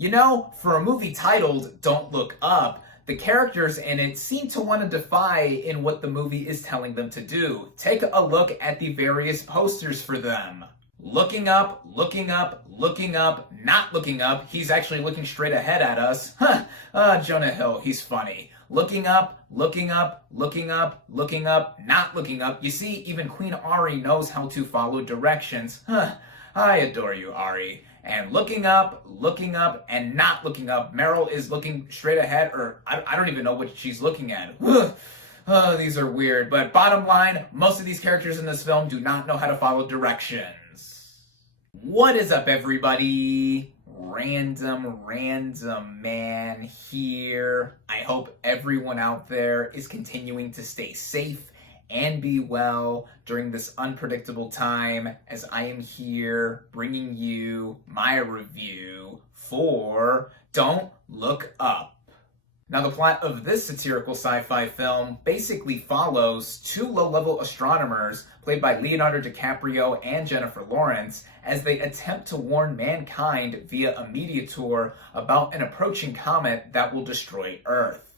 You know, for a movie titled Don't Look Up, the characters in it seem to want to defy in what the movie is telling them to do. Take a look at the various posters for them. Looking up, looking up, looking up, not looking up. He's actually looking straight ahead at us. Jonah Hill, he's funny. Looking up, looking up, looking up, looking up, not looking up. You see, even Queen Ari knows how to follow directions. I adore you, Ari. And looking up, and not looking up. Meryl is looking straight ahead, or I don't even know what she's looking at. These are weird. But bottom line, most of these characters in this film do not know how to follow directions. What is up, everybody? Random Man here. I hope everyone out there is continuing to stay safe and be well during this unpredictable time, as I am here bringing you my review for Don't Look Up. Now, the plot of this satirical sci-fi film basically follows two low-level astronomers, played by Leonardo DiCaprio and Jennifer Lawrence, as they attempt to warn mankind via a meteor about an approaching comet that will destroy Earth.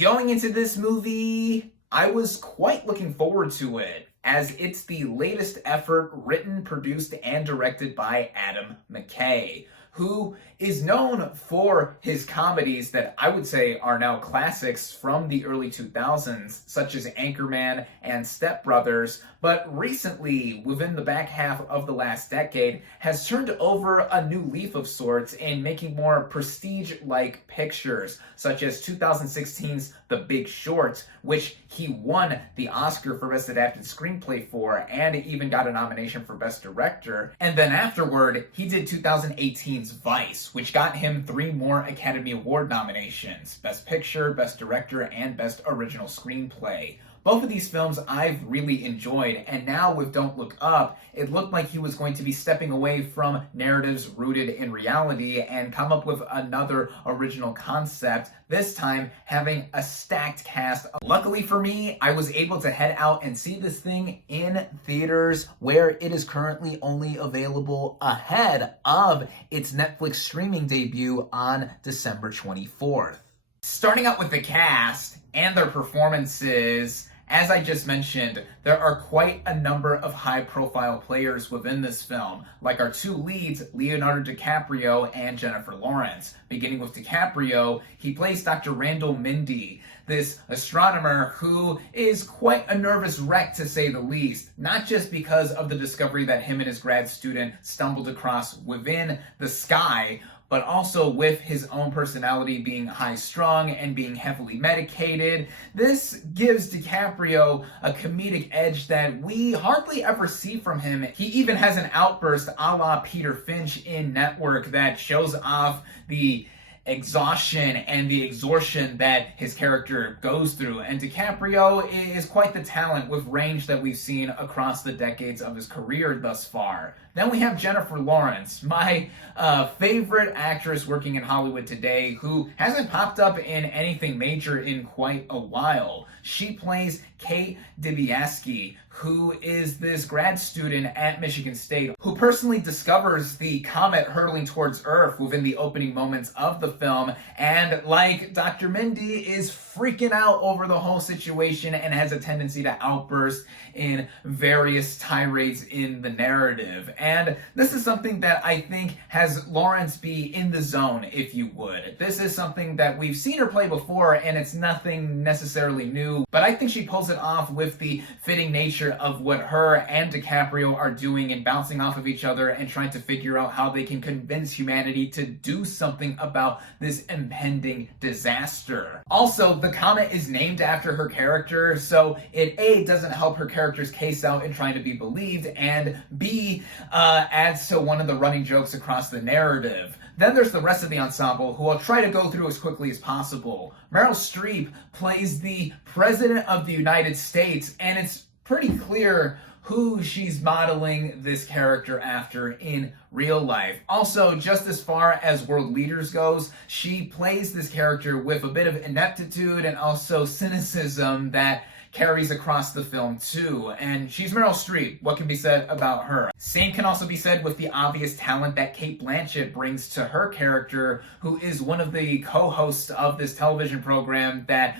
Going into this movie, I was quite looking forward to it, as it's the latest effort written, produced, and directed by Adam McKay, who is known for his comedies that I would say are now classics from the early 2000s, such as Anchorman and Step Brothers, but recently, within the back half of the last decade, has turned over a new leaf of sorts in making more prestige-like pictures, such as 2016's The Big Short, which he won the Oscar for Best Adapted Screenplay for, and even got a nomination for Best Director. And then afterward, he did 2018's Vice, which got him 3 more Academy Award nominations: Best Picture, Best Director, and Best Original Screenplay. Both of these films I've really enjoyed, and now with Don't Look Up, it looked like he was going to be stepping away from narratives rooted in reality and come up with another original concept, this time having a stacked cast. Luckily for me, I was able to head out and see this thing in theaters, where it is currently only available ahead of its Netflix streaming debut on December 24th. Starting out with the cast and their performances, as I just mentioned, there are quite a number of high-profile players within this film, like our 2 leads, Leonardo DiCaprio and Jennifer Lawrence. Beginning with DiCaprio, he plays Dr. Randall Mindy, this astronomer who is quite a nervous wreck, to say the least, not just because of the discovery that him and his grad student stumbled across within the sky, but also with his own personality being high-strung and being heavily medicated. This gives DiCaprio a comedic edge that we hardly ever see from him. He even has an outburst a la Peter Finch in Network that shows off the exhaustion and the exhaustion that his character goes through. And DiCaprio is quite the talent, with range that we've seen across the decades of his career thus far. Then we have Jennifer Lawrence, my favorite actress working in Hollywood today, who hasn't popped up in anything major in quite a while. She plays Kate Dibiasky, who is this grad student at Michigan State who personally discovers the comet hurtling towards Earth within the opening moments of the film, and like Dr. Mindy, is freaking out over the whole situation and has a tendency to outburst in various tirades in the narrative. And this is something that I think has Lawrence be in the zone, if you would. This is something that we've seen her play before, and it's nothing necessarily new, but I think she pulls it off with the fitting nature of what her and DiCaprio are doing, and bouncing off of each other and trying to figure out how they can convince humanity to do something about this impending disaster. Also, the comet is named after her character, so it A, doesn't help her character's case out in trying to be believed, and B, adds to one of the running jokes across the narrative. Then there's the rest of the ensemble, who I'll try to go through as quickly as possible. Meryl Streep plays the President of the United States, and it's pretty clear who she's modeling this character after in real life. Also, just as far as world leaders goes, she plays this character with a bit of ineptitude and also cynicism that carries across the film too. And she's Meryl Streep. What can be said about her? Same can also be said with the obvious talent that Cate Blanchett brings to her character, who is one of the co-hosts of this television program that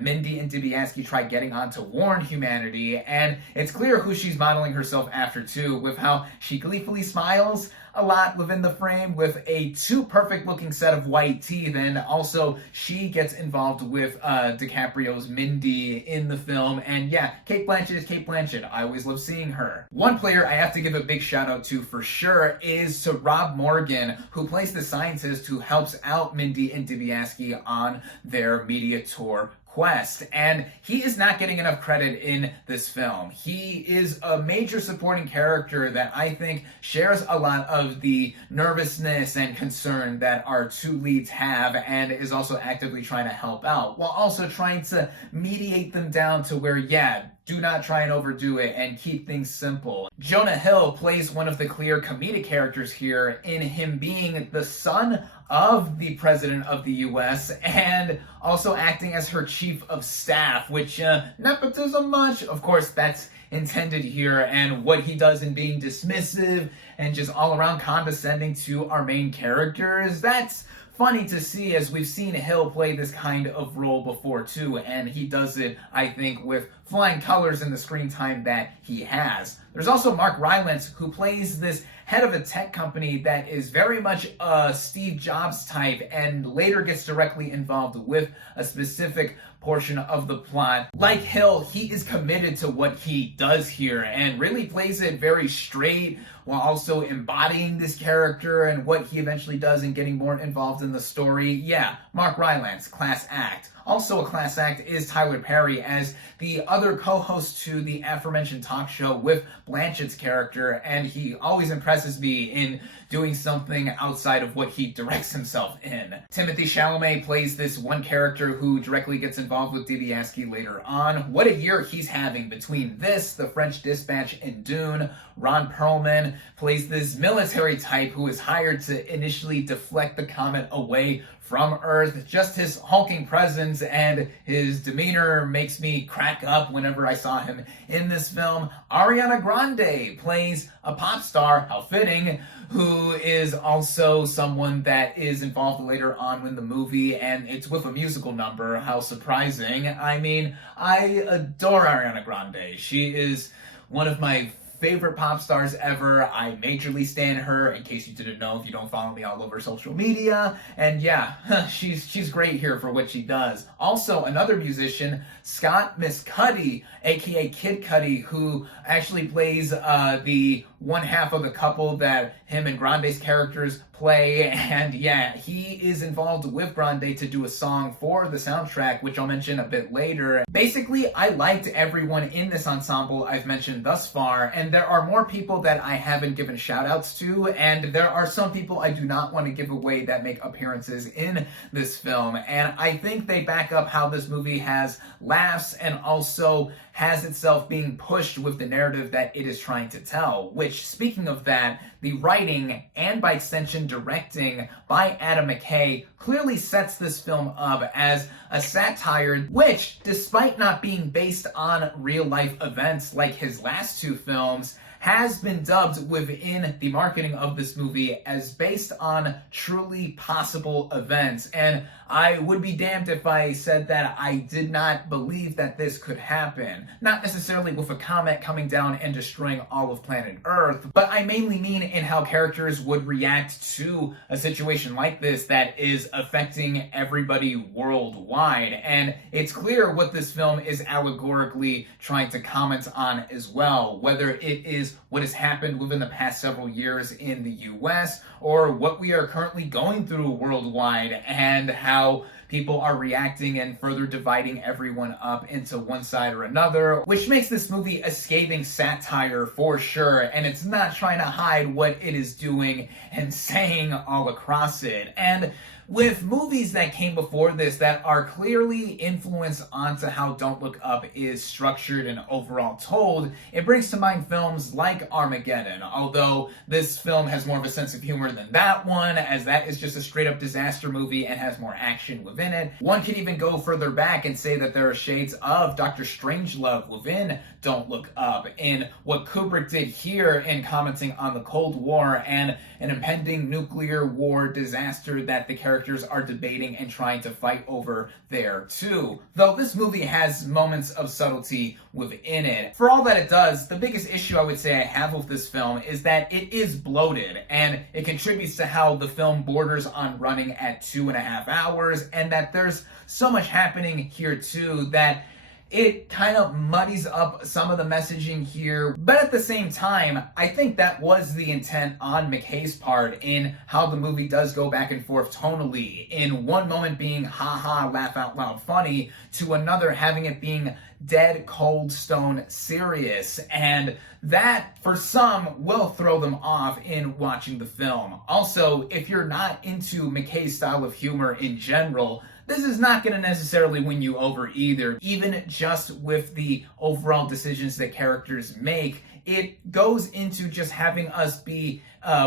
Mindy and Dibiaski try getting on to warn humanity, and it's clear who she's modeling herself after too, with how she gleefully smiles a lot within the frame with a too perfect looking set of white teeth, and also she gets involved with DiCaprio's Mindy in the film, and yeah, Cate Blanchett is Cate Blanchett. I always love seeing her. One player I have to give a big shout out to for sure is to Rob Morgan, who plays the scientist who helps out Mindy and Dibiaski on their media tour quest, and he is not getting enough credit in this film. He is a major supporting character that I think shares a lot of the nervousness and concern that our two leads have, and is also actively trying to help out, while also trying to mediate them down to where, yeah, do not try and overdo it and keep things simple. Jonah Hill plays one of the clear comedic characters here, in him being the son of the president of the US and also acting as her chief of staff, which nepotism much? Of course, that's intended here, and what he does in being dismissive and just all around condescending to our main characters, that's funny to see, as we've seen Hill play this kind of role before too, and he does it, I think, with flying colors in the screen time that he has. There's also Mark Rylance, who plays this head of a tech company that is very much a Steve Jobs type, and later gets directly involved with a specific portion of the plot. Like Hill, he is committed to what he does here and really plays it very straight, while also embodying this character and what he eventually does and getting more involved in the story. Yeah, Mark Rylance, class act. Also a class act is Tyler Perry as the other co-host to the aforementioned talk show with Blanchett's character, and he always impresses me in doing something outside of what he directs himself in. Timothée Chalamet plays this one character who directly gets involved with Dibiaski later on. What a year he's having between this, The French Dispatch, and Dune. Ron Perlman plays this military type who is hired to initially deflect the comet away from Earth. Just his hulking presence and his demeanor makes me crack up whenever I saw him in this film. Ariana Grande plays a pop star, how fitting, who is also someone that is involved later on in the movie, and it's with a musical number. How surprising. I mean, I adore Ariana Grande. She is one of my favorite pop stars ever. I majorly stan her, in case you didn't know if you don't follow me all over social media. And yeah, she's great here for what she does. Also, another musician, Scott Mescudi, aka Kid Cudi, who actually plays the one half of the couple that him and Grande's characters play, and yeah, he is involved with Grande to do a song for the soundtrack, which I'll mention a bit later. Basically, I liked everyone in this ensemble I've mentioned thus far, and there are more people that I haven't given shout-outs to, and there are some people I do not want to give away that make appearances in this film, and I think they back up how this movie has laughs and also has itself being pushed with the narrative that it is trying to tell, which, speaking of that, the writing and by extension directing by Adam McKay clearly sets this film up as a satire which, despite not being based on real life events like his last two films, has been dubbed within the marketing of this movie as based on truly possible events. And I would be damned if I said that I did not believe that this could happen. Not necessarily with a comet coming down and destroying all of planet Earth, but I mainly mean in how characters would react to a situation like this that is affecting everybody worldwide. And it's clear what this film is allegorically trying to comment on as well, whether it is what has happened within the past several years in the US, or what we are currently going through worldwide, and how people are reacting and further dividing everyone up into one side or another, which makes this movie a scathing satire for sure, and it's not trying to hide what it is doing and saying all across it. And with movies that came before this that are clearly influenced onto how Don't Look Up is structured and overall told, it brings to mind films like Armageddon, although this film has more of a sense of humor than that one, as that is just a straight up disaster movie and has more action within within it. One could even go further back and say that there are shades of Dr. Strangelove within Don't Look Up, in what Kubrick did here in commenting on the Cold War and an impending nuclear war disaster that the characters are debating and trying to fight over there too. Though this movie has moments of subtlety within it. For all that it does, the biggest issue I would say I have with this film is that it is bloated, and it contributes to how the film borders on running at 2.5 hours, and that there's so much happening here too that it kind of muddies up some of the messaging here. But at the same time, I think that was the intent on McKay's part in how the movie does go back and forth tonally. In one moment being haha, laugh out loud funny, to another having it being dead, cold, stone serious. And that, for some, will throw them off in watching the film. Also, if you're not into McKay's style of humor in general, this is not going to necessarily win you over either. Even just with the overall decisions that characters make, it goes into just having us be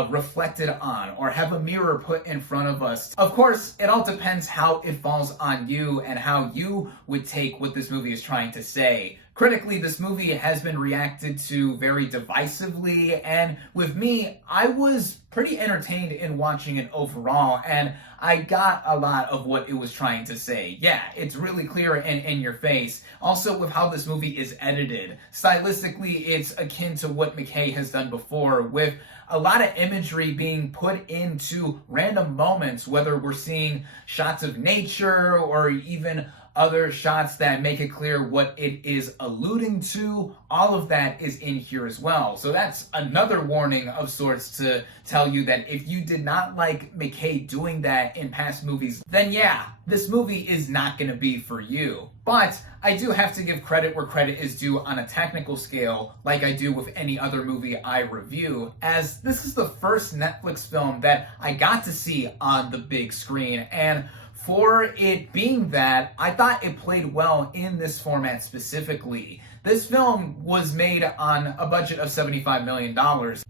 reflected on, or have a mirror put in front of us. Of course, it all depends how it falls on you and how you would take what this movie is trying to say. Critically, this movie has been reacted to very divisively, and with me, I was pretty entertained in watching it overall, and I got a lot of what it was trying to say. Yeah, it's really clear and in your face. Also, with how this movie is edited, stylistically, it's akin to what McKay has done before, with a lot of imagery being put into random moments, whether we're seeing shots of nature or even other shots that make it clear what it is alluding to. All of that is in here as well. So that's another warning of sorts to tell you that if you did not like McKay doing that in past movies, then yeah, this movie is not going to be for you. But I do have to give credit where credit is due on a technical scale, like I do with any other movie I review, as this is the first Netflix film that I got to see on the big screen, and for it being that, I thought it played well in this format specifically. This film was made on a budget of $75 million,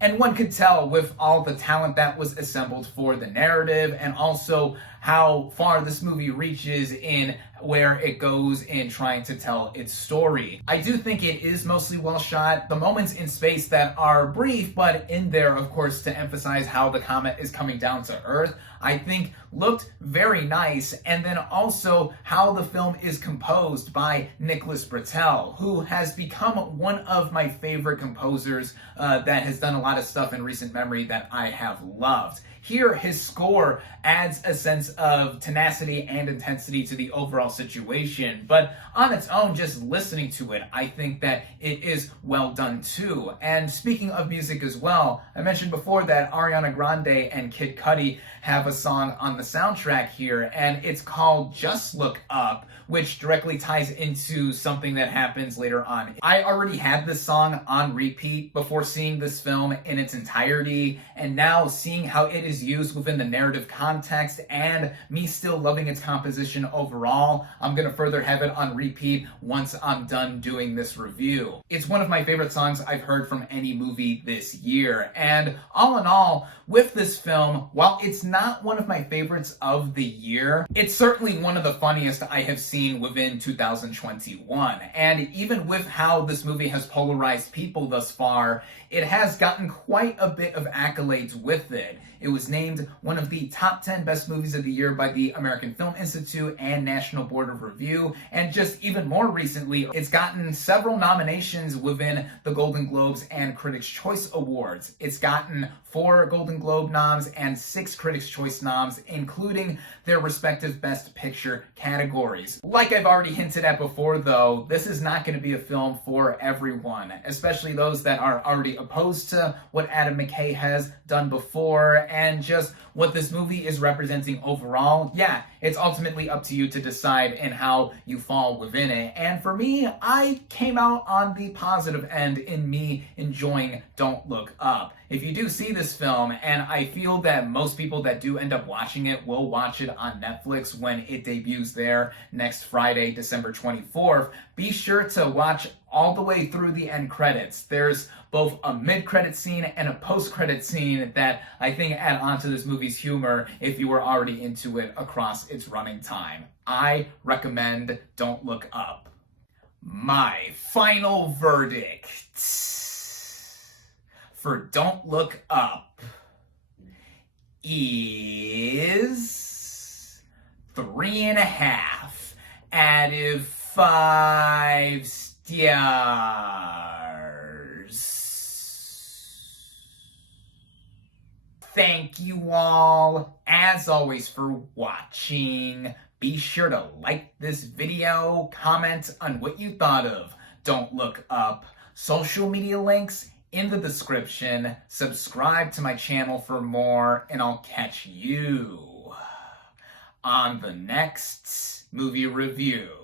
and one could tell with all the talent that was assembled for the narrative, and also how far this movie reaches in where it goes in trying to tell its story. I do think it is mostly well shot. The moments in space that are brief, but in there, of course, to emphasize how the comet is coming down to Earth, I think looked very nice. And then also how the film is composed by Nicholas Britell, who has become one of my favorite composers that has done a lot of stuff in recent memory that I have loved. Here, his score adds a sense of tenacity and intensity to the overall situation, but on its own, just listening to it, I think that it is well done too. And speaking of music as well, I mentioned before that Ariana Grande and Kid Cudi have a song on the soundtrack here, and it's called Just Look Up, which directly ties into something that happens later on. I already had this song on repeat before seeing this film in its entirety, and now seeing how it is used within the narrative context and me still loving its composition overall, I'm gonna further have it on repeat once I'm done doing this review. It's one of my favorite songs I've heard from any movie this year, and all in all, with this film, while it's not one of my favorites of the year, it's certainly one of the funniest I have seen within 2021. And even with how this movie has polarized people thus far, it has gotten quite a bit of accolades with it. It was named one of the top 10 best movies of the year by the American Film Institute and National Board of Review, and just even more recently, it's gotten several nominations within the Golden Globes and Critics' Choice Awards. It's gotten 4 Golden Globe noms and 6 Critics' Choice noms, including their respective Best Picture categories. Like I've already hinted at before though, this is not going to be a film for everyone, especially those that are already opposed to what Adam McKay has done before and just what this movie is representing overall. Yeah, it's ultimately up to you to decide and how you fall within it. And for me, I came out on the positive end in me enjoying Don't Look Up. If you do see this this film, and I feel that most people that do end up watching it will watch it on Netflix when it debuts there next Friday, December 24th. Be sure to watch all the way through the end credits. There's both a mid-credit scene and a post-credit scene that I think add on to this movie's humor if you were already into it across its running time. I recommend Don't Look Up. My final verdict for Don't Look Up is 3.5 out of 5 stars. Thank you all, as always, for watching. Be sure to like this video, comment on what you thought of Don't Look Up. Social media links in the description. Subscribe to my channel for more, and I'll catch you on the next movie review.